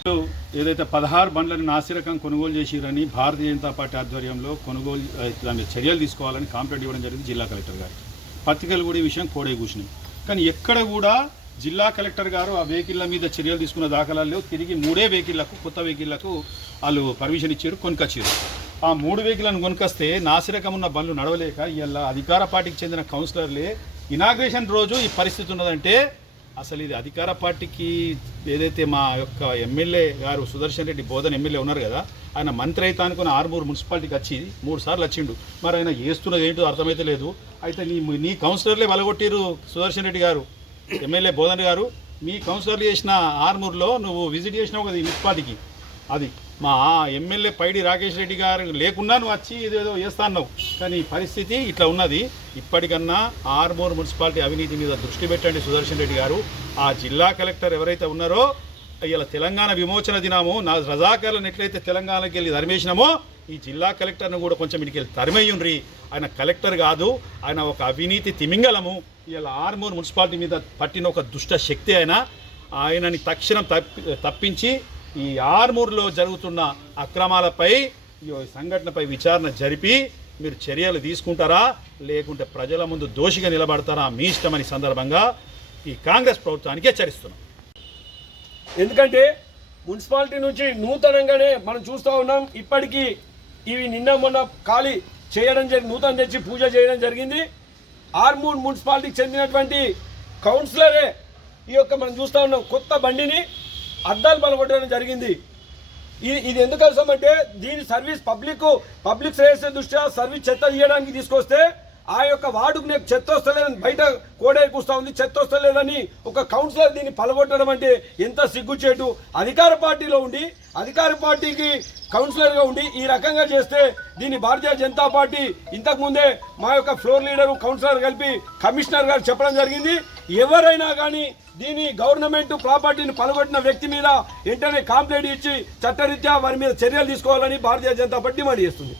ఏదైతే పదహారు బండ్లను నాసిరకం కొనుగోలు చేసిరని భారతీయ జనతా పార్టీ ఆధ్వర్యంలో కొనుగోలు దాని చర్యలు తీసుకోవాలని కాంప్లైంట్ ఇవ్వడం జరిగింది జిల్లా కలెక్టర్ గారికి పత్రికలు కూడా ఈ విషయం కోడే కూర్చున్నాయి కానీ ఎక్కడ కూడా జిల్లా కలెక్టర్ గారు ఆ వెహికల్ల మీద చర్యలు తీసుకున్న దాఖలాలు లేవు. తిరిగి మూడే వెహికల్లకు కొత్త వెహికల్లకు వాళ్ళు పర్మిషన్ ఇచ్చారు కొనుకొచ్చారు ఆ మూడు వెహికల్లను కొనుకొస్తే నాసిరకం ఉన్న బండ్లు నడవలేక ఇలా అధికార పార్టీకి చెందిన కౌన్సిలర్లే ఇనాగ్రేషన్ రోజు ఈ పరిస్థితి ఉన్నదంటే అసలు ఇది అధికార పార్టీకి ఏదైతే మా యొక్క ఎమ్మెల్యే గారు సుదర్శన్ రెడ్డి బోధన్ ఎమ్మెల్యే ఉన్నారు కదా ఆయన మంత్రి అయితే అనుకున్న ఆరుమూరు మున్సిపాలిటీకి వచ్చి మూడు సార్లు వచ్చిండు. మరి ఆయన చేస్తున్నది ఏంటో అర్థమైతే లేదు. అయితే నీ నీ కౌన్సిలర్లే వెలగొట్టిరు సుదర్శన్ రెడ్డి గారు ఎమ్మెల్యే బోధన్ గారు. మీ కౌన్సిలర్లు చేసిన ఆర్మూర్లో నువ్వు విజిట్ చేసినావు కదా ఈ మున్సిపాలిటీకి. అది మా ఎమ్మెల్యే పైడి రాకేష్ రెడ్డి గారు లేకున్నా నువ్వు వచ్చి ఏదో చేస్తా అన్నావు. కానీ ఈ పరిస్థితి ఇట్లా ఉన్నది. ఇప్పటికన్నా ఆర్మూర్ మున్సిపాలిటీ అవినీతి మీద దృష్టి పెట్టండి సుదర్శన్ రెడ్డి గారు. ఆ జిల్లా కలెక్టర్ ఎవరైతే ఉన్నారో ఇలా తెలంగాణ విమోచన దినము నా రజాకాలను ఎట్లయితే తెలంగాణకి వెళ్ళి ధర్మేసినామో ఈ జిల్లా కలెక్టర్ను కూడా కొంచెం ఇటుకి వెళ్ళి తరిమయ్యుండ్రి ఆయన కలెక్టర్ కాదు ఆయన ఒక అవినీతి తిమింగలము. ఇలా ఆర్మూర్ మున్సిపాలిటీ మీద పట్టిన ఒక దుష్ట శక్తి ఆయన. ఆయనని తక్షణం తప్పి తప్పించి ఈ ఆర్మూర్లో జరుగుతున్న అక్రమాలపై ఈ సంఘటనపై విచారణ జరిపి మీరు చర్యలు తీసుకుంటారా? లేకుంటే ప్రజల ముందు దోషిగా నిలబడతారా? మీ ఇష్టమని సందర్భంగా ఈ కాంగ్రెస్ ప్రభుత్వానికి హెచ్చరిస్తున్నాం. ఎందుకంటే మున్సిపాలిటీ నుంచి నూతనంగానే మనం చూస్తూ ఉన్నాం ఇప్పటికీ ఇవి నిన్న మొన్న ఖాళీ చేయడం జరిగి నూతన తెచ్చి పూజ చేయడం జరిగింది. ఆర్మూర్ మున్సిపాలిటీకి చెందినటువంటి కౌన్సిలరే ఈ యొక్క మనం చూస్తూ ఉన్నాం కొత్త బండిని. అద్దాలు బలగొట్టడం జరిగింది. ఇది ఇది ఎందుకు అవసరం అంటే దీని సర్వీస్ పబ్లిక్ పబ్లిక్ శ్రేయస్సు దృష్ట్యా సర్వీస్ చెత్త తీయడానికి తీసుకొస్తే ఆ యొక్క వార్డుకు నేను చెత్త వస్తలేదని బయట కోడే పూస్తా ఉంది. చెత్త వస్తలేదని ఒక కౌన్సిలర్ దీన్ని పలగొట్టడం అంటే ఎంత సిగ్గుచేటు. అధికార పార్టీలో ఉండి అధికార పార్టీకి కౌన్సిలర్గా ఉండి ఈ రకంగా చేస్తే దీన్ని భారతీయ జనతా పార్టీ ఇంతకుముందే మా యొక్క ఫ్లోర్ లీడర్ కౌన్సిలర్ కలిపి కమిషనర్ గారు చెప్పడం జరిగింది. ఎవరైనా కానీ దీని గవర్నమెంట్ ప్రాపర్టీని పలగొట్టిన వ్యక్తి మీద వెంటనే కంప్లైంట్ ఇచ్చి చట్టరీత్యా వారి మీద చర్యలు తీసుకోవాలని భారతీయ జనతా పార్టీ డిమాండ్ చేస్తుంది.